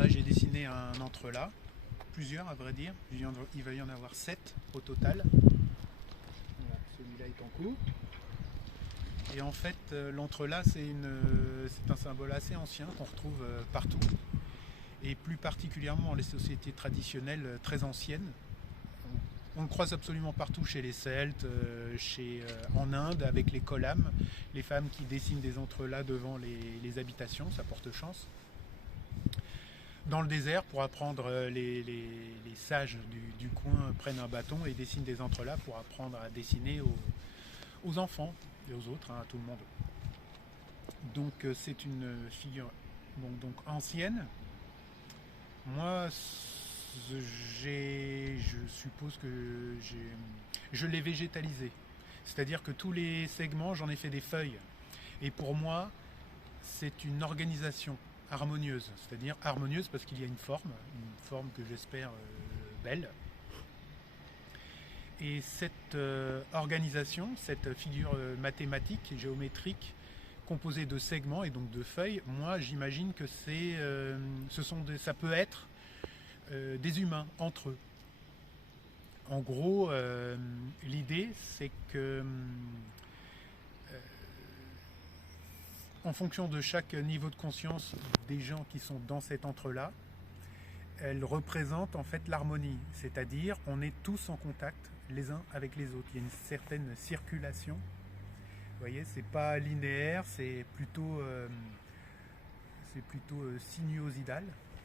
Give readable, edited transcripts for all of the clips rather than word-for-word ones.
là j'ai dessiné un entrelacs, plusieurs à vrai dire, il va y en avoir 7 au total. Voilà, celui-là est en cours. Et en fait l'entrelacs c'est un symbole assez ancien qu'on retrouve partout, et plus particulièrement dans les sociétés traditionnelles très anciennes. On le croise absolument partout, chez les Celtes, en Inde avec les kolames, les femmes qui dessinent des entrelacs devant les habitations, ça porte chance. Dans le désert, pour apprendre, les sages du coin prennent un bâton et dessinent des entrelacs pour apprendre à dessiner aux enfants et aux autres, hein, à tout le monde. Donc c'est une figure donc ancienne. Moi, je suppose que je l'ai végétalisé. C'est-à-dire que tous les segments, j'en ai fait des feuilles. Et pour moi, c'est une organisation harmonieuse. C'est-à-dire harmonieuse parce qu'il y a une forme que j'espère belle. Et cette organisation, cette figure mathématique, géométrique, composée de segments et donc de feuilles, moi j'imagine que ça peut être des humains entre eux. En gros, l'idée c'est que en fonction de chaque niveau de conscience des gens qui sont dans cet entrelacs, elle représente en fait l'harmonie, c'est-à-dire on est tous en contact les uns avec les autres. Il y a une certaine circulation. Vous voyez, c'est pas linéaire, c'est plutôt sinuosidal,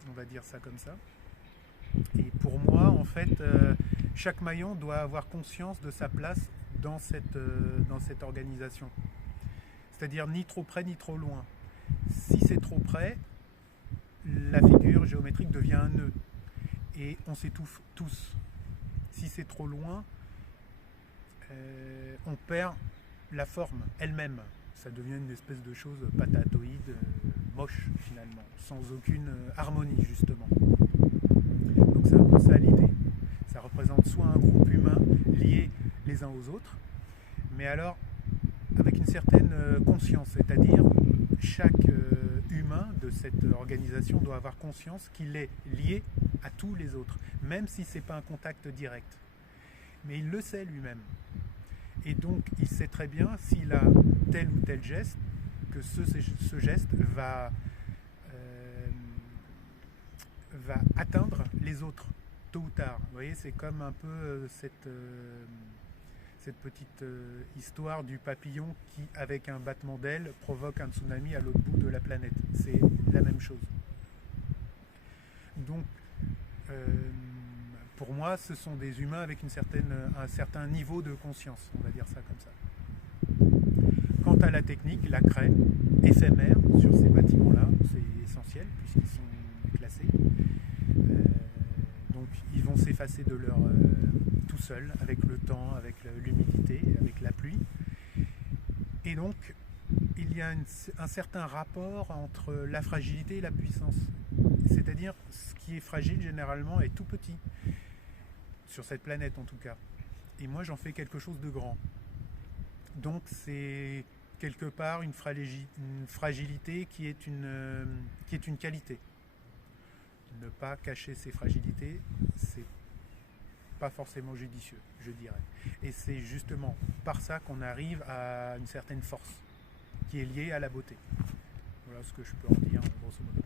on va dire ça comme ça. Et pour moi, en fait, chaque maillon doit avoir conscience de sa place dans cette organisation. C'est-à-dire ni trop près ni trop loin. Si c'est trop près, la figure géométrique devient un nœud et on s'étouffe tous. Si c'est trop loin, on perd la forme elle-même. Ça devient une espèce de chose patatoïde, moche finalement, sans aucune harmonie justement. Donc c'est un peu ça l'idée. Ça représente soit un groupe humain lié les uns aux autres, mais alors avec une certaine conscience, c'est-à-dire chaque humain de cette organisation doit avoir conscience qu'il est lié à tous les autres, même si ce n'est pas un contact direct. Mais il le sait lui-même. Et donc il sait très bien s'il a tel ou tel geste, que ce geste va atteindre les autres, tôt ou tard. Vous voyez, c'est comme un peu cette petite histoire du papillon qui, avec un battement d'aile, provoque un tsunami à l'autre bout de la planète. C'est la même chose. Donc, pour moi, ce sont des humains avec un certain niveau de conscience, on va dire ça comme ça. Quant à la technique, la craie éphémère sur ces bâtiments-là, c'est essentiel puisqu'ils sont classés. Donc, ils vont s'effacer de leur tout seuls, avec le temps, avec l'humidité, avec la pluie. Et donc, il y a un certain rapport entre la fragilité et la puissance. C'est-à-dire, ce qui est fragile, généralement, est tout petit. Sur cette planète, en tout cas. Et moi, j'en fais quelque chose de grand. Donc, c'est quelque part une fragilité qui est une qualité. Ne pas cacher ses fragilités, c'est pas forcément judicieux, je dirais. Et c'est justement par ça qu'on arrive à une certaine force qui est liée à la beauté. Voilà ce que je peux en dire, grosso modo.